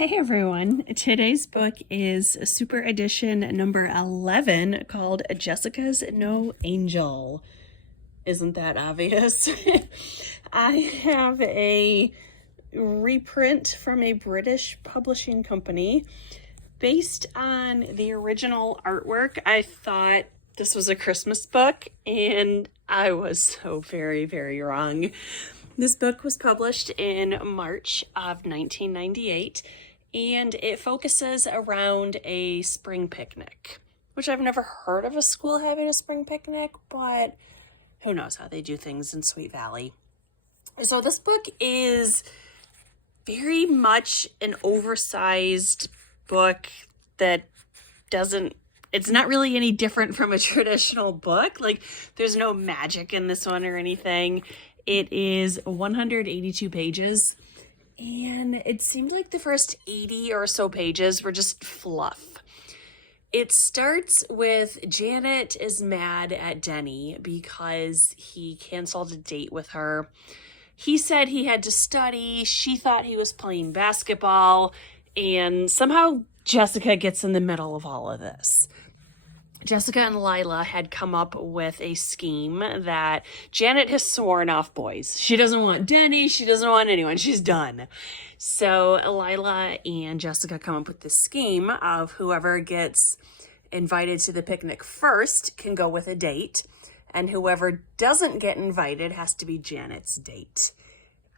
Hey everyone, today's book is Super Edition number 11 called Jessica's No Angel. Isn't that obvious? I have a reprint from a British publishing company based on the original artwork. I thought this was a Christmas book and I was so very, very wrong. This book was published in March of 1998, and it focuses around a spring picnic, which I've never heard of a school having a spring picnic, but who knows how they do things in Sweet Valley. So this book is very much an oversized book that it's not really any different from a traditional book. Like, there's no magic in this one or anything. It is 182 pages, and it seemed like the first 80 or so pages were just fluff. It starts with Janet is mad at Denny because he canceled a date with her. He said he had to study. She thought he was playing basketball, and somehow Jessica gets in the middle of all of this. Jessica and Lila had come up with a scheme that Janet has sworn off boys. She doesn't want Denny. She doesn't want anyone. She's done. So Lila and Jessica come up with this scheme of whoever gets invited to the picnic first can go with a date, and whoever doesn't get invited has to be Janet's date.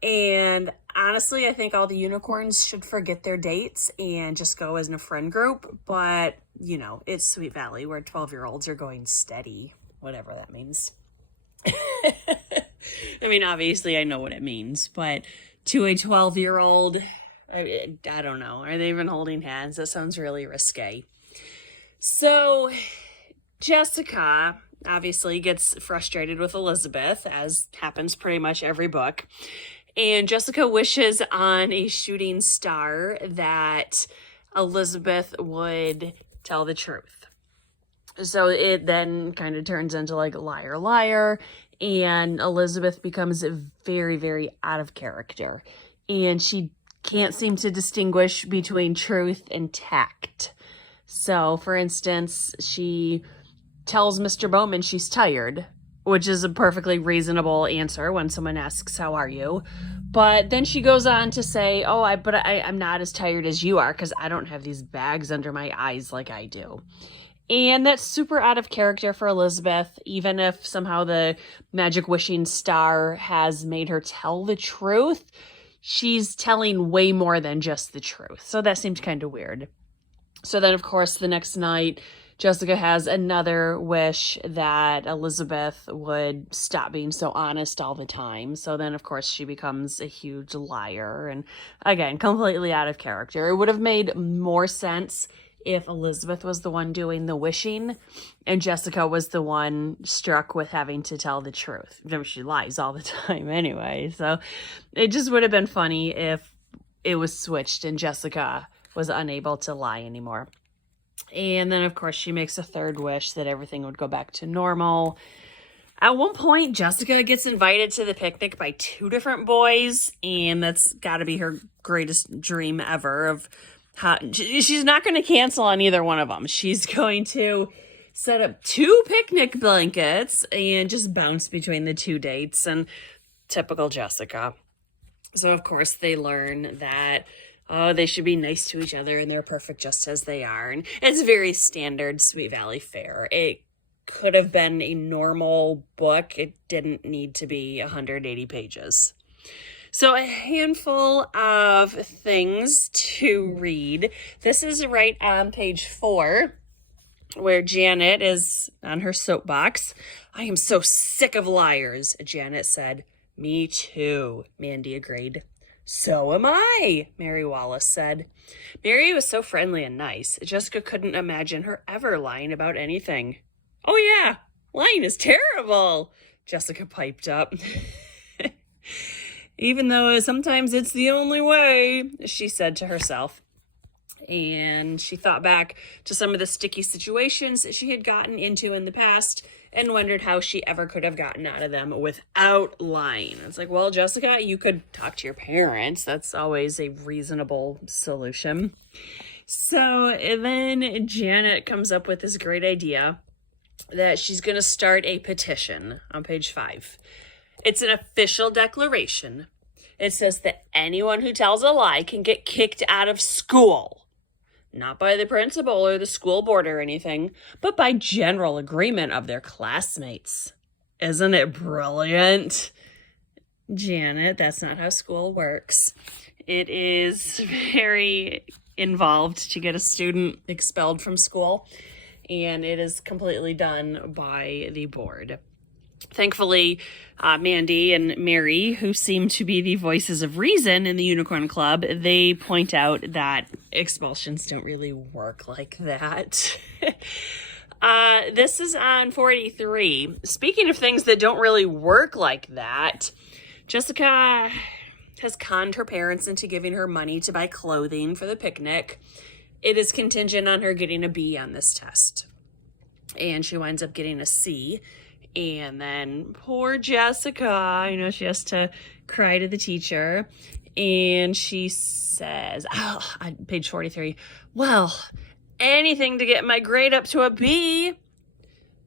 And honestly, I think all the unicorns should forget their dates and just go as in a friend group. But, you know, it's Sweet Valley where 12-year-olds are going steady, whatever that means. I mean, obviously, I know what it means. But to a 12-year-old, I don't know. Are they even holding hands? That sounds really risque. So Jessica obviously gets frustrated with Elizabeth, as happens pretty much every book. And Jessica wishes on a shooting star that Elizabeth would tell the truth. So it then kind of turns into like liar, liar, and Elizabeth becomes very, very out of character. And she can't seem to distinguish between truth and tact. So, for instance, she tells Mr. Bowman she's tired, which is a perfectly reasonable answer when someone asks, how are you? But then she goes on to say, I'm not as tired as you are because I don't have these bags under my eyes like I do. And that's super out of character for Elizabeth, even if somehow the magic wishing star has made her tell the truth. She's telling way more than just the truth. So that seemed kind of weird. So then, of course, the next night, Jessica has another wish that Elizabeth would stop being so honest all the time. So then, of course, she becomes a huge liar. And again, completely out of character. It would have made more sense if Elizabeth was the one doing the wishing and Jessica was the one struck with having to tell the truth. She lies all the time anyway. So it just would have been funny if it was switched and Jessica was unable to lie anymore. And then, of course, she makes a third wish that everything would go back to normal. At one point, Jessica gets invited to the picnic by 2 different boys, and that's got to be her greatest dream ever of how she's not going to cancel on either one of them. She's going to set up 2 picnic blankets and just bounce between the 2 dates, and typical Jessica. So, of course, they learn that they should be nice to each other and they're perfect just as they are. And it's very standard Sweet Valley fare. It could have been a normal book. It didn't need to be 180 pages. So a handful of things to read. This is right on page 4 where Janet is on her soapbox. I am so sick of liars, Janet said. Me too, Mandy agreed. So am I, Mary Wallace said. Mary was so friendly and nice. Jessica couldn't imagine her ever lying about anything. Oh yeah, lying is terrible, Jessica piped up. Even though sometimes it's the only way, she said to herself. And she thought back to some of the sticky situations she had gotten into in the past and wondered how she ever could have gotten out of them without lying. It's like, well, Jessica, you could talk to your parents. That's always a reasonable solution. So then Janet comes up with this great idea that she's going to start a petition on page 5. It's an official declaration. It says that anyone who tells a lie can get kicked out of school. Not by the principal or the school board or anything, but by general agreement of their classmates. Isn't it brilliant? Janet, that's not how school works. It is very involved to get a student expelled from school, and it is completely done by the board. Thankfully, Mandy and Mary, who seem to be the voices of reason in the Unicorn Club, they point out that expulsions don't really work like that. This is on 43. Speaking of things that don't really work like that, Jessica has conned her parents into giving her money to buy clothing for the picnic. It is contingent on her getting a B on this test. And she winds up getting a C. And then poor Jessica, she has to cry to the teacher. And she says, on page 43, well, anything to get my grade up to a B.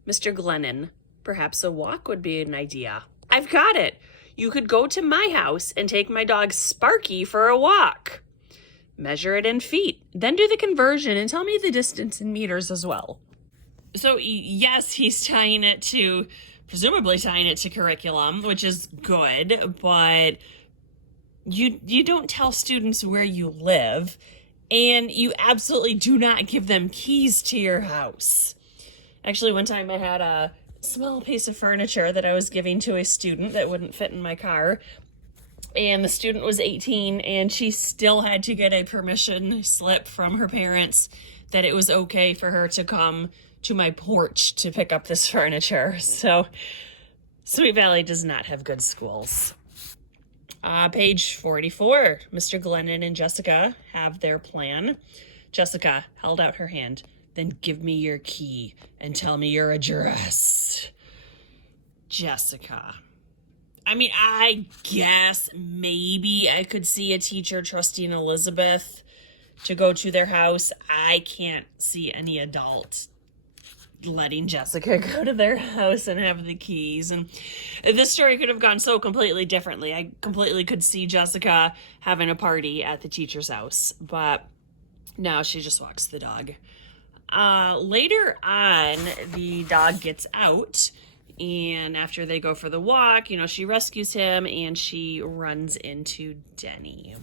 Mr. Glennon, perhaps a walk would be an idea. I've got it. You could go to my house and take my dog Sparky for a walk. Measure it in feet, then do the conversion and tell me the distance in meters as well. So yes, he's presumably tying it to curriculum, which is good, but you don't tell students where you live, and you absolutely do not give them keys to your house. Actually, one time I had a small piece of furniture that I was giving to a student that wouldn't fit in my car, and the student was 18, and she still had to get a permission slip from her parents that it was okay for her to come to my porch to pick up this furniture. So Sweet Valley does not have good schools. Page 44, Mr. Glennon and Jessica have their plan. Jessica held out her hand. Then give me your key and tell me your address. Jessica. I guess maybe I could see a teacher trusting Elizabeth to go to their house. I can't see any adult letting Jessica go to their house and have the keys. And this story could have gone so completely differently. I completely could see Jessica having a party at the teacher's house, but now she just walks the dog. Later on, the dog gets out, and after they go for the walk, she rescues him and she runs into Denny.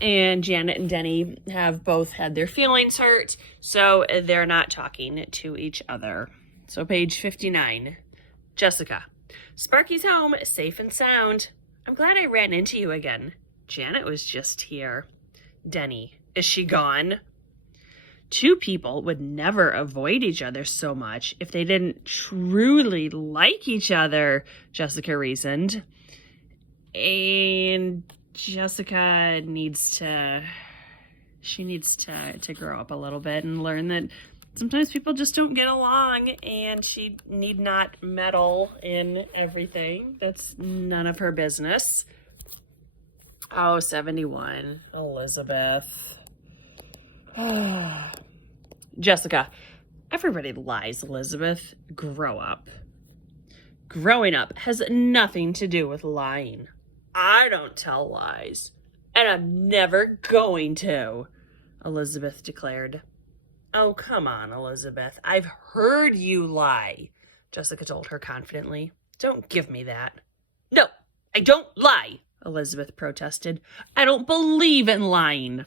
And Janet and Denny have both had their feelings hurt, so they're not talking to each other. So page 59. Jessica. Sparky's home, safe and sound. I'm glad I ran into you again. Janet was just here. Denny. Is she gone? Two people would never avoid each other so much if they didn't truly like each other, Jessica reasoned. And Jessica needs to grow up a little bit and learn that sometimes people just don't get along, and she need not meddle in everything. That's none of her business. 71. Elizabeth. Jessica. Everybody lies, Elizabeth. Grow up. Growing up has nothing to do with lying. I don't tell lies, and I'm never going to, Elizabeth declared. Oh, come on, Elizabeth. I've heard you lie, Jessica told her confidently. Don't give me that. No, I don't lie, Elizabeth protested. I don't believe in lying.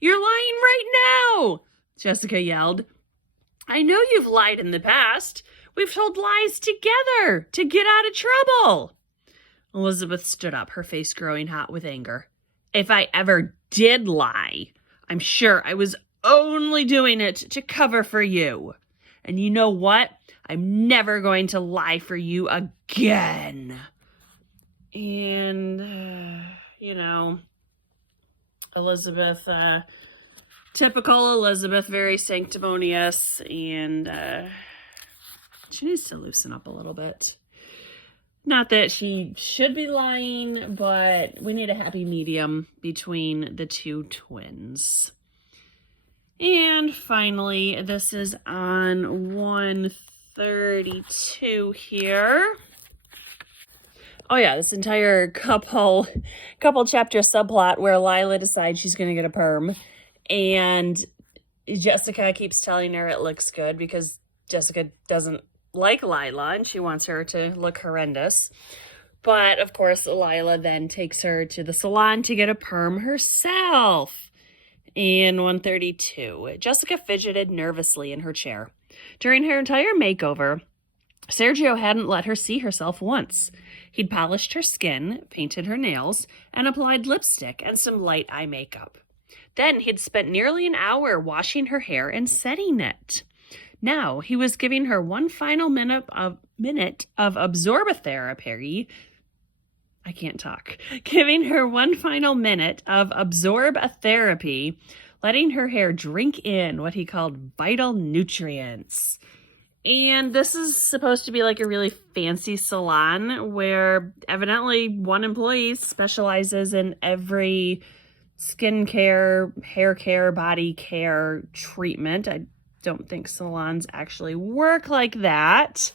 You're lying right now, Jessica yelled. I know you've lied in the past. We've told lies together to get out of trouble. Elizabeth stood up, her face growing hot with anger. If I ever did lie, I'm sure I was only doing it to cover for you. And you know what? I'm never going to lie for you again. And, Elizabeth, typical Elizabeth, very sanctimonious, and She needs to loosen up a little bit. Not that she should be lying, but we need a happy medium between the two twins. And finally, this is on 132 here. Oh yeah, this entire couple chapter subplot where Lila decides she's going to get a perm. And Jessica keeps telling her it looks good because Jessica doesn't like Lila and she wants her to look horrendous. But of course, Lila then takes her to the salon to get a perm herself. In 132, Jessica fidgeted nervously in her chair. During her entire makeover, Sergio hadn't let her see herself once. He'd polished her skin, painted her nails, and applied lipstick and some light eye makeup. Then he'd spent nearly an hour washing her hair and setting it. Now he was giving her one final minute of absorbotherapy. I can't talk. Giving her one final minute of absorbotherapy, letting her hair drink in what he called vital nutrients. And this is supposed to be like a really fancy salon where evidently one employee specializes in every skincare, hair care, body care treatment. I don't think salons actually work like that.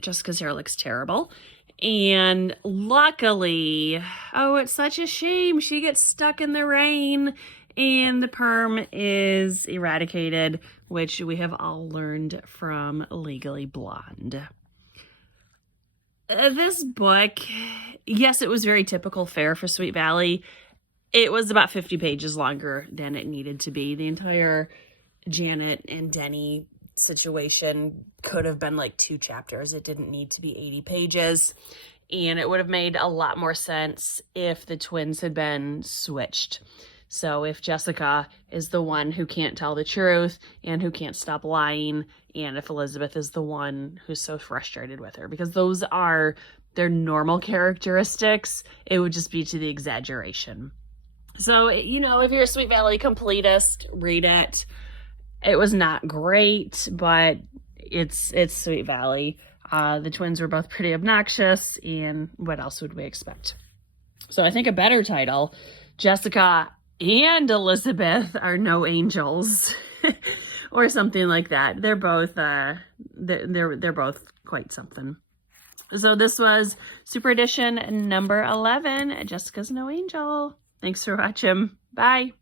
Jessica's hair looks terrible. And luckily, oh, it's such a shame, she gets stuck in the rain and the perm is eradicated, which we have all learned from Legally Blonde. This book, yes, it was very typical fare for Sweet Valley. It was about 50 pages longer than it needed to be. The entire Janet and Denny situation could have been like 2 chapters. It didn't need to be 80 pages. And it would have made a lot more sense if the twins had been switched. So if Jessica is the one who can't tell the truth and who can't stop lying, and if Elizabeth is the one who's so frustrated with her, because those are their normal characteristics, it would just be to the exaggeration. So, you know, if you're a Sweet Valley completist, read it. It was not great, but it's Sweet Valley. The twins were both pretty obnoxious, and what else would we expect? So I think a better title, Jessica and Elizabeth are no angels, or something like that. They're both they're both quite something. So this was Super Edition number 11. Jessica's no angel. Thanks for watching. Bye.